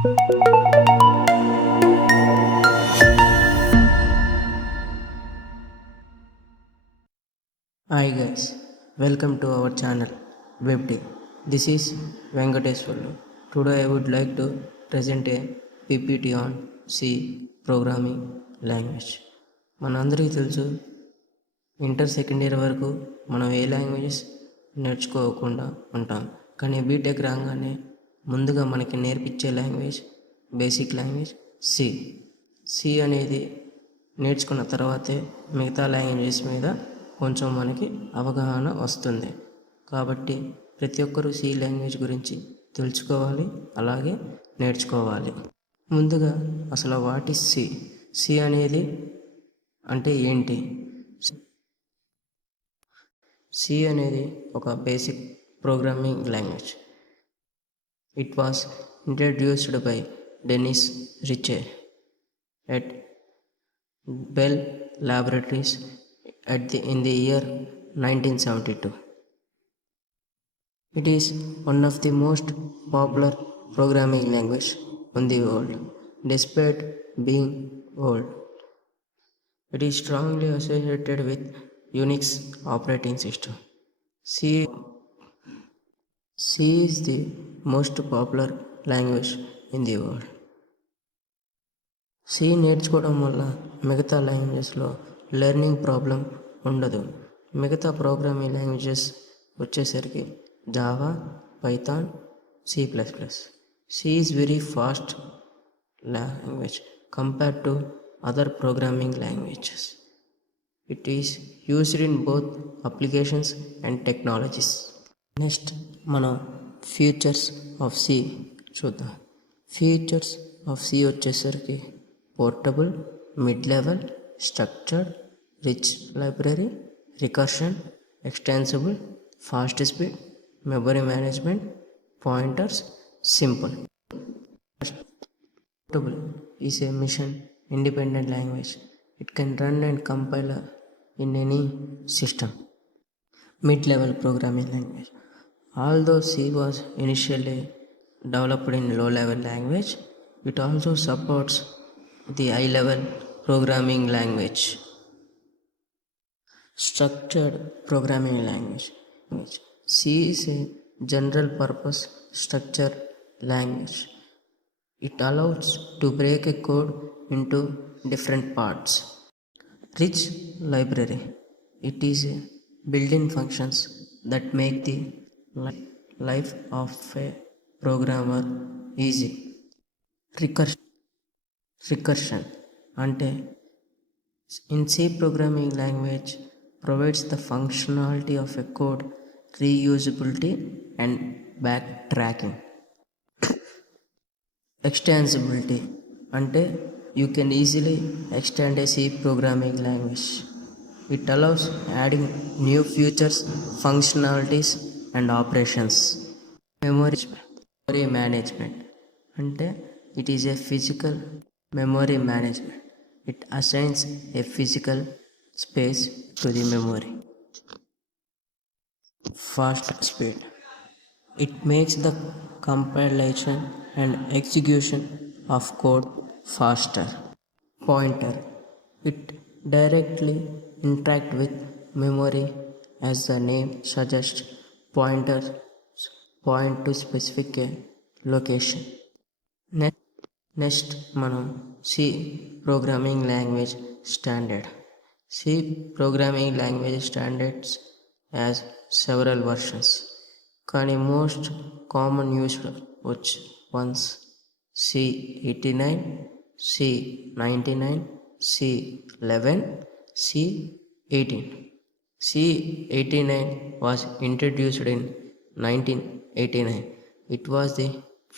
Hi guys, welcome to our channel WebD. This is Venkateswarlu. Today I would like to present a PPT on C programming language. మనందరికీ తెలుసు inter second year వరకు మనం ఏ లాంగ్వేజెస్ నేర్చుకోకుండా ఉంటాం. కానీ బీటెక్ రాగానే ముందుగా మనకి నేర్పించే language basic language C. C అనేది నేర్చుకున్న తర్వాతే మిగతా లాంగ్వేజెస్ మీద కొంచెం మనకి అవగాహన వస్తుంది. కాబట్టి ప్రతి ఒక్కరూ సి లాంగ్వేజ్ గురించి తెలుసుకోవాలి, అలాగే నేర్చుకోవాలి. ముందుగా అసలు వాట్ ఈస్ సి? సి అనేది అంటే ఏంటి? సి అనేది ఒక basic programming language. It was introduced by Dennis Ritchie at Bell Laboratories in the year 1972. It is one of the most popular programming language in the world, despite being old. It is strongly associated with Unix operating system. C is the most popular language in the world. C నేర్చుకోవడం వల్ల మిగతా లాంగ్వేజెస్లో learning problem ఉండదు. మిగతా programming languages వచ్చేసరికి Java, Python, C plus plus. C is very fast language compared to other programming languages. It is used in both applications and technologies. Next మనం features of C చూద్దాం. Features of C వచ్చేసరికి portable, mid level, structured, rich library, recursion, extensible, fast speed, memory management, pointers, simple. Portable is a mission independent language. It can run and compile in any system. Mid-level programming language. Although C was initially developed in low-level language, it also supports the high-level programming language. Structured programming language. C is a general purpose structured language. It allows to break a code into different parts. Rich library. It is a built-in functions that make the life of a programmer easy. Recursion అంటే in C programming language provides the functionality of a code reusability and backtracking. Extensibility అంటే you can easily extend a C programming language. It allows adding new features, functionalities and operations. Memory management అంటే it is a physical memory management. It assigns a physical space to the memory. Fast speed. It makes the compilation and execution of code faster. Pointer. It directly interacts with memory as the name suggests. Pointers point to specific location. Next మనం C programming language standard. C programming language standards has several versions, కానీ most common used ones C89, C99, C11, C18. C89 was introduced in 1989. It was the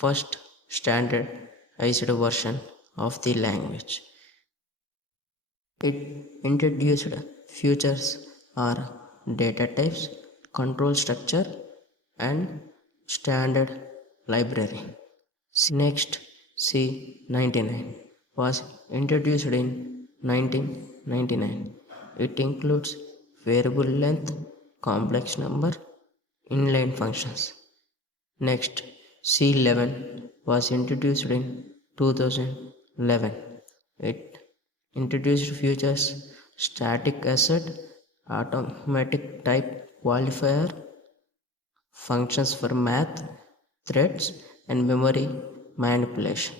first standardized version of the language. It introduced features are data types, control structure and standard library. Next, C99 was introduced in 1999. It includes variable length, complex number, inline functions. Next, C11 was introduced in 2011. It introduced features static asset, automatic type qualifier, functions for math, threads, and memory manipulation.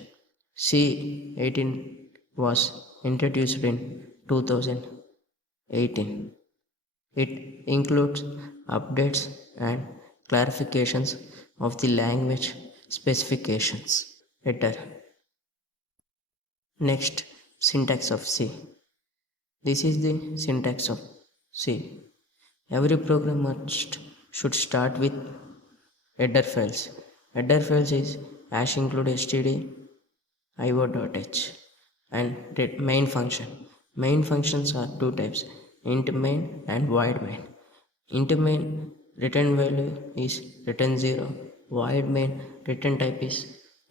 C18 was introduced in 2018. It includes updates and clarifications of the language specifications. Header. Next, syntax of C. This is the syntax of C. Every program should start with header files. Header files is hash include std io.h and main function. Main functions are two types, int main and void main. Int main return value is return 0, void main return type is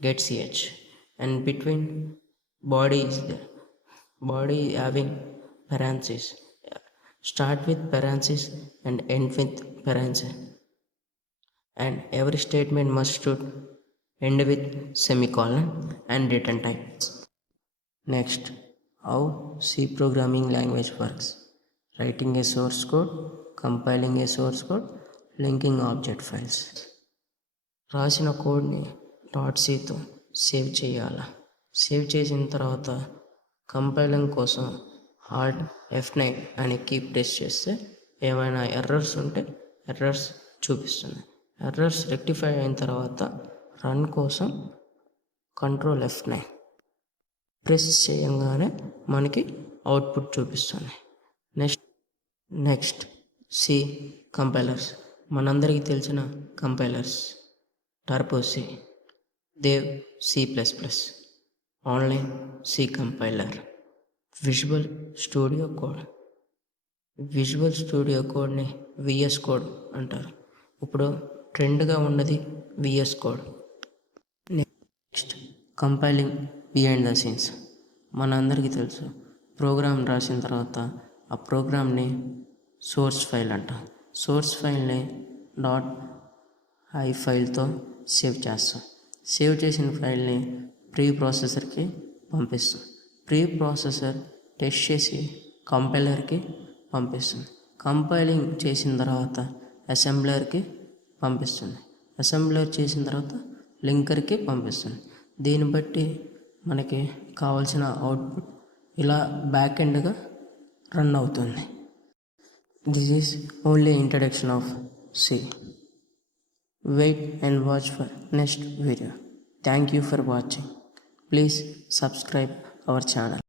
getch, and between body is there. Body having parentheses. Start with parentheses and end with parentheses. And every statement must should end with semicolon and return type. Next, how C programming language works. Writing a source code, compiling a source code, linking object files. రాసిన కోడ్ని .cతో సేవ్ చేయాలా. సేవ్ చేసిన తర్వాత కంపైలింగ్ కోసం hard F9 అని key press చేస్తే ఏమైనా ఎర్రర్స్ ఉంటే ఎర్రర్స్ చూపిస్తుంది. ఎర్రర్స్ రెక్టిఫై అయిన తర్వాత రన్ కోసం కంట్రోల్ F9 ప్రెస్ చేయగానే మనకి అవుట్పుట్ చూపిస్తుంది. Next C compilers. మనందరికీ తెలిసిన compilers Turbo C, Dev C++, online C compiler, Visual Studio Code. Visual Studio కోడ్ని VS కోడ్ అంటారు. ఇప్పుడు ట్రెండ్గా ఉన్నది VS code. Next compiling behind the scenes. మనందరికీ తెలుసు, ప్రోగ్రామ్ రాసిన తర్వాత ఆ ప్రోగ్రామ్ని సోర్స్ ఫైల్ అంట. సోర్స్ ఫైల్ని .i ఫైల్తో సేవ్ చేస్తాం. సేవ్ చేసిన ఫైల్ని ప్రీ ప్రాసెసర్కి పంపిస్తాం. ప్రీ ప్రాసెసర్ టెస్ట్ చేసి కంపైలర్కి పంపిస్తుంది. కంపైలింగ్ చేసిన తర్వాత అసెంబ్లర్కి పంపిస్తుంది. అసెంబ్లర్ చేసిన తర్వాత లింకర్కి పంపిస్తుంది. దీన్ని బట్టి మనకి కావాల్సిన అవుట్పుట్ ఇలా బ్యాక్ ఎండ్గా రన్ అవుతుంది. This is only introduction of C. Wait and watch for next video. Thank you for watching. Please subscribe our channel.